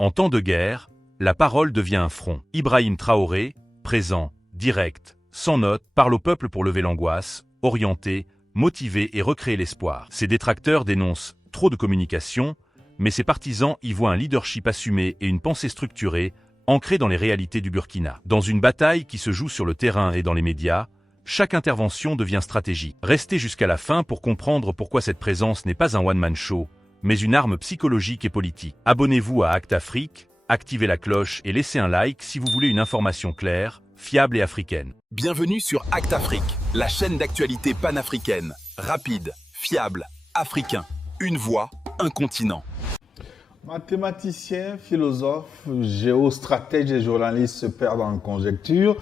En temps de guerre, la parole devient un front. Ibrahim Traoré, présent, direct, sans note, parle au peuple pour lever l'angoisse, orienter, motiver et recréer l'espoir. Ses détracteurs dénoncent trop de communication, mais ses partisans y voient un leadership assumé et une pensée structurée, ancrée dans les réalités du Burkina. Dans une bataille qui se joue sur le terrain et dans les médias, chaque intervention devient stratégique. Restez jusqu'à la fin pour comprendre pourquoi cette présence n'est pas un one-man show, mais une arme psychologique et politique. Abonnez-vous à Act Afrique, activez la cloche et laissez un like si vous voulez une information claire, fiable et africaine. Bienvenue sur Act Afrique, la chaîne d'actualité panafricaine. Rapide, fiable, africain. Une voix, un continent. Mathématiciens, philosophes, géostratèges et journalistes se perdent en conjecture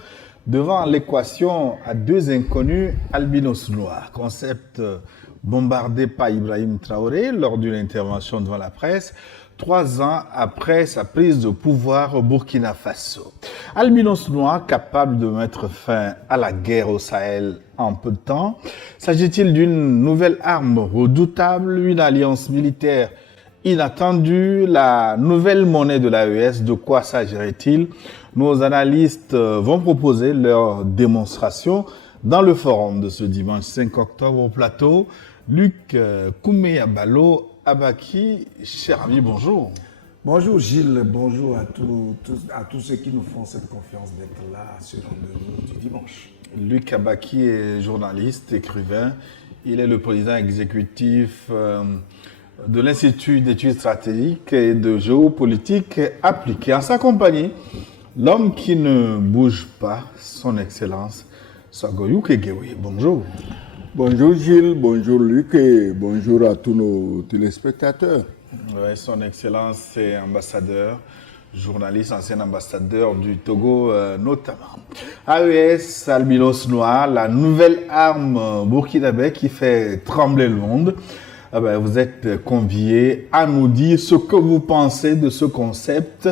devant l'équation à deux inconnus albinos noirs. Concept bombardé par Ibrahim Traoré lors d'une intervention devant la presse, 3 ans après sa prise de pouvoir au Burkina Faso. Albinos noirs capables de mettre fin à la guerre au Sahel en peu de temps. S'agit-il d'une nouvelle arme redoutable, une alliance militaire inattendue, la nouvelle monnaie de l'AES? De quoi s'agirait-il? Nos analystes vont proposer leur démonstration dans le forum de ce dimanche 5 octobre au plateau. Luc Koumé-Abalo Abaki, cher ami, bonjour. Bonjour Gilles, bonjour à tous ceux qui nous font cette confiance d'être là sur le rendez-vous du dimanche. Luc Abaki est journaliste, écrivain. Il est le président exécutif de l'Institut d'études stratégiques et de géopolitique appliquée. En sa compagnie, l'homme qui ne bouge pas, son excellence, Sagoyou Kegewe. Bonjour. Bonjour Gilles, bonjour Luc et bonjour à tous nos téléspectateurs. Ouais, son excellence est ambassadeur, journaliste, ancien ambassadeur du Togo notamment. AES, albinos noirs, la nouvelle arme burkinabé qui fait trembler le monde. Vous êtes conviés à nous dire ce que vous pensez de ce concept.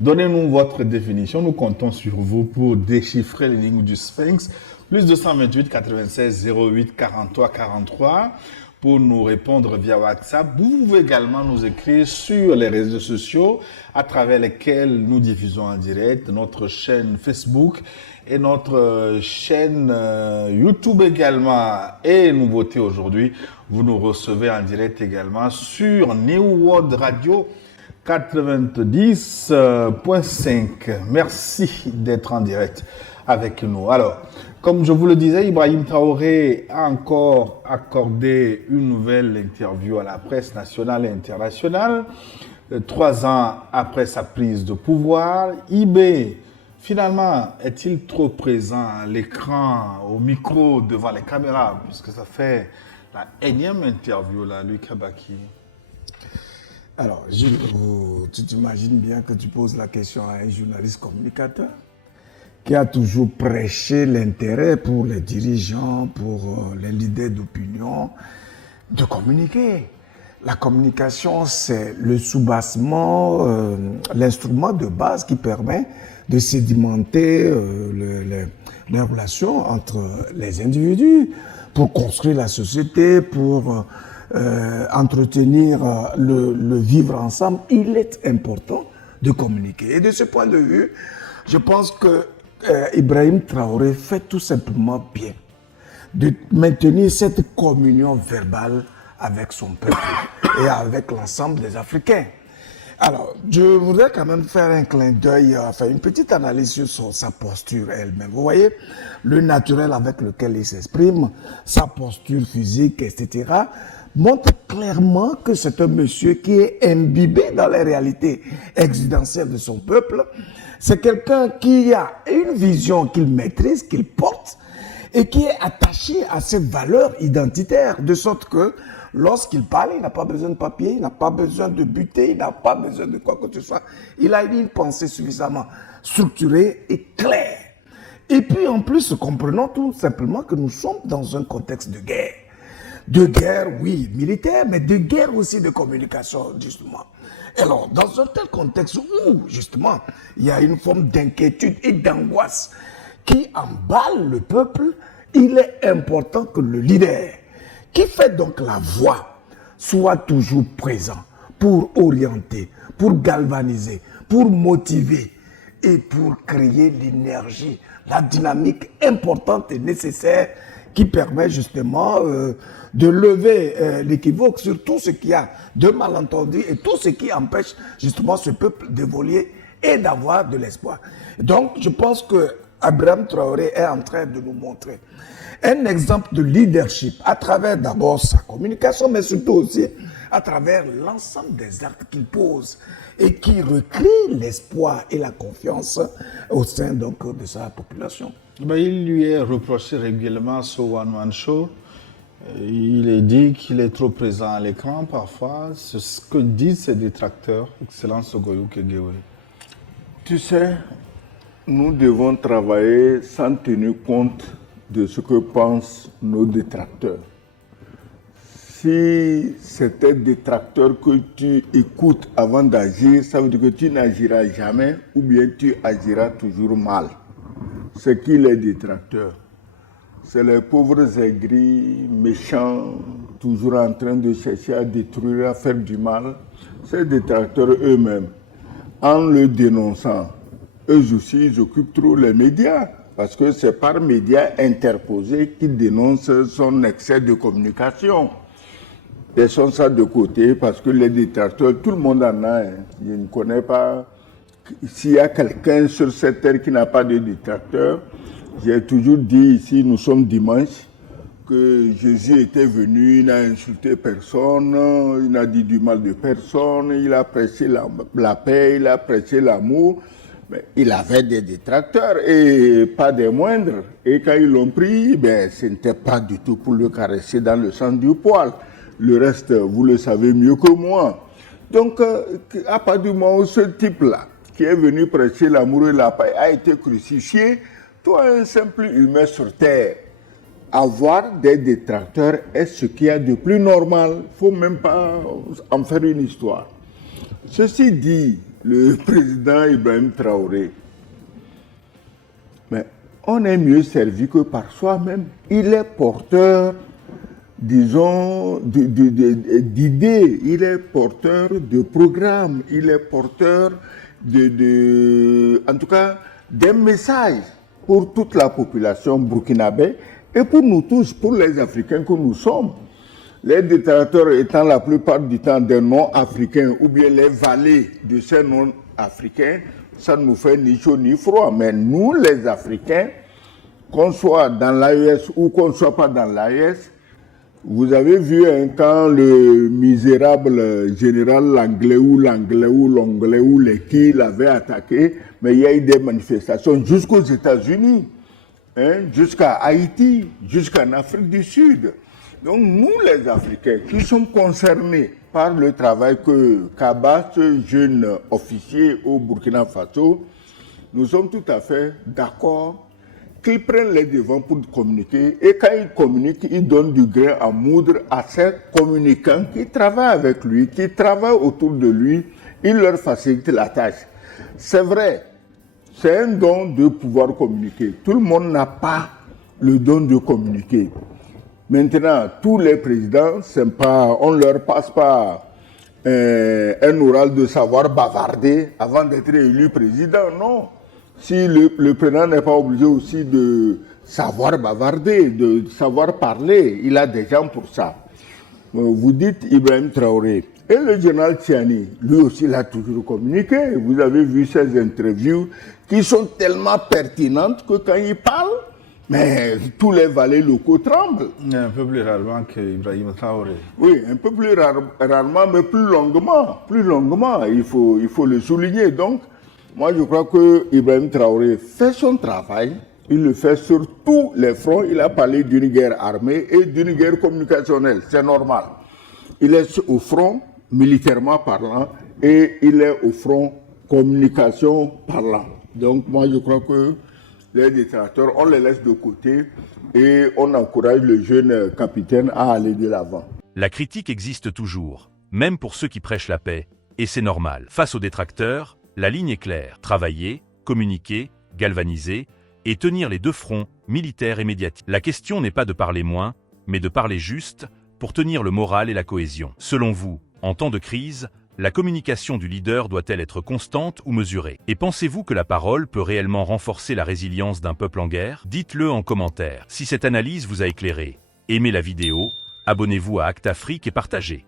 Donnez-nous votre définition. Nous comptons sur vous pour déchiffrer l'énigme du Sphinx. Plus 228 96 08 43 43 pour nous répondre via WhatsApp. Vous pouvez également nous écrire sur les réseaux sociaux à travers lesquels nous diffusons en direct, notre chaîne Facebook et notre chaîne YouTube également. Et nouveauté aujourd'hui, vous nous recevez en direct également sur New World Radio 90.5. Merci d'être en direct avec nous. Alors, comme je vous le disais, Ibrahim Traoré a encore accordé une nouvelle interview à la presse nationale et internationale. 3 ans après sa prise de pouvoir, IB, finalement, est-il trop présent à l'écran, au micro, devant les caméras, puisque ça fait la énième interview, là, Luc Abaki? Alors, Gilles, tu t'imagines bien que tu poses la question à un journaliste communicateur qui a toujours prêché l'intérêt pour les dirigeants, pour les leaders d'opinion, de communiquer. La communication, c'est le soubassement, l'instrument de base qui permet de sédimenter les relations entre les individus pour construire la société, pour entretenir le vivre ensemble. Il est important de communiquer. Et de ce point de vue, je pense que Ibrahim Traoré fait tout simplement bien de maintenir cette communion verbale avec son peuple et avec l'ensemble des Africains. Alors, je voudrais quand même faire un clin d'œil, enfin une petite analyse sur sa posture elle-même. Vous voyez, le naturel avec lequel il s'exprime, sa posture physique, etc., montre clairement que c'est un monsieur qui est imbibé dans les réalités existentielles de son peuple. C'est quelqu'un qui a une vision qu'il maîtrise, qu'il porte, et qui est attaché à ses valeurs identitaires, de sorte que lorsqu'il parle, il n'a pas besoin de papier, il n'a pas besoin de buter, il n'a pas besoin de quoi que ce soit. Il a une pensée suffisamment structurée et claire. Et puis en plus, comprenons tout simplement que nous sommes dans un contexte de guerre. De guerre, oui, militaire, mais de guerre aussi de communication, justement. Alors, dans un tel contexte où, justement, il y a une forme d'inquiétude et d'angoisse qui emballe le peuple, il est important que le leader, qui fait donc la voix, soit toujours présent pour orienter, pour galvaniser, pour motiver et pour créer l'énergie, la dynamique importante et nécessaire qui permet justement de lever l'équivoque sur tout ce qu'il y a de malentendu et tout ce qui empêche justement ce peuple d'évoluer et d'avoir de l'espoir. Donc, je pense que Ibrahim Traoré est en train de nous montrer un exemple de leadership à travers d'abord sa communication, mais surtout aussi à travers l'ensemble des actes qu'il pose et qui recrée l'espoir et la confiance au sein donc, de sa population. Ben, il lui est reproché régulièrement sur One Man Show. Il est dit qu'il est trop présent à l'écran parfois. C'est ce que disent ses détracteurs. Excellence Ogoyou Kegewe. Tu sais, nous devons travailler sans tenir compte de ce que pensent nos détracteurs. Si c'était détracteur que tu écoutes avant d'agir, ça veut dire que tu n'agiras jamais ou bien tu agiras toujours mal. C'est qui les détracteurs? C'est les pauvres aigris, méchants, toujours en train de chercher à détruire, à faire du mal. Ces détracteurs eux-mêmes, en le dénonçant, eux aussi, ils occupent trop les médias. Parce que c'est par médias interposés qu'ils dénoncent son excès de communication. Laissons ça de côté parce que les détracteurs, tout le monde en a. Hein. Je ne connais pas. S'il y a quelqu'un sur cette terre qui n'a pas de détracteur, j'ai toujours dit ici, nous sommes dimanche, que Jésus était venu, il n'a insulté personne, il n'a dit du mal de personne, il a prêché la paix, il a prêché l'amour. Mais il avait des détracteurs et pas des moindres. Et quand ils l'ont pris, ben, ce n'était pas du tout pour le caresser dans le sens du poil. Le reste, vous le savez mieux que moi. Donc, à partir du moment où ce type-là, qui est venu prêcher l'amour et la paix, a été crucifié, toi, un simple humain sur terre, avoir des détracteurs est ce qu'il y a de plus normal. Il ne faut même pas en faire une histoire. Ceci dit, le président Ibrahim Traoré, mais on est mieux servi que par soi-même. Il est porteur, disons, d'idées, il est porteur de programmes, il est porteur en tout cas, des messages pour toute la population burkinabé et pour nous tous, pour les Africains que nous sommes. Les détracteurs étant la plupart du temps des non-africains ou bien les valets de ces non-africains, ça ne nous fait ni chaud ni froid. Mais nous, les Africains, qu'on soit dans l'AES ou qu'on ne soit pas dans l'AES, vous avez vu quand le misérable général l'anglais ou les qui l'avait attaqué, mais il y a eu des manifestations jusqu'aux États-Unis, hein, jusqu'à Haïti, jusqu'en Afrique du Sud. Donc nous, les Africains, qui sommes concernés par le travail que Kaba, ce jeune officier au Burkina Faso, nous sommes tout à fait d'accord qu'ils prennent les devants pour communiquer. Et quand ils communiquent, ils donnent du grain à moudre à ces communicants qui travaillent avec lui, qui travaillent autour de lui. Ils leur facilitent la tâche. C'est vrai, c'est un don de pouvoir communiquer. Tout le monde n'a pas le don de communiquer. Maintenant, tous les présidents, on ne leur passe pas un oral de savoir bavarder avant d'être élu président, non. Si le président n'est pas obligé aussi de savoir bavarder, de savoir parler, il a des gens pour ça. Vous dites Ibrahim Traoré. Et le général Tiani, lui aussi, il a toujours communiqué. Vous avez vu ces interviews qui sont tellement pertinentes que quand il parle, mais tous les valets locaux tremblent. Un peu plus rarement qu'Ibrahim Traoré. Oui, un peu plus rarement, mais plus longuement. Plus longuement, il faut le souligner. Donc, moi, je crois que Ibrahim Traoré fait son travail. Il le fait sur tous les fronts. Il a parlé d'une guerre armée et d'une guerre communicationnelle. C'est normal. Il est au front, militairement parlant, et il est au front, communication parlant. Donc, moi, je crois que les détracteurs, on les laisse de côté et on encourage le jeune capitaine à aller de l'avant. La critique existe toujours, même pour ceux qui prêchent la paix, et c'est normal. Face aux détracteurs, la ligne est claire. Travailler, communiquer, galvaniser, et tenir les deux fronts, militaires et médiatiques. La question n'est pas de parler moins, mais de parler juste, pour tenir le moral et la cohésion. Selon vous, en temps de crise, La communication du leader doit-elle être constante ou mesurée? Et pensez-vous que la parole peut réellement renforcer la résilience d'un peuple en guerre? Dites-le en commentaire. Si cette analyse vous a éclairé, aimez la vidéo, abonnez-vous à Acte Afrique et partagez.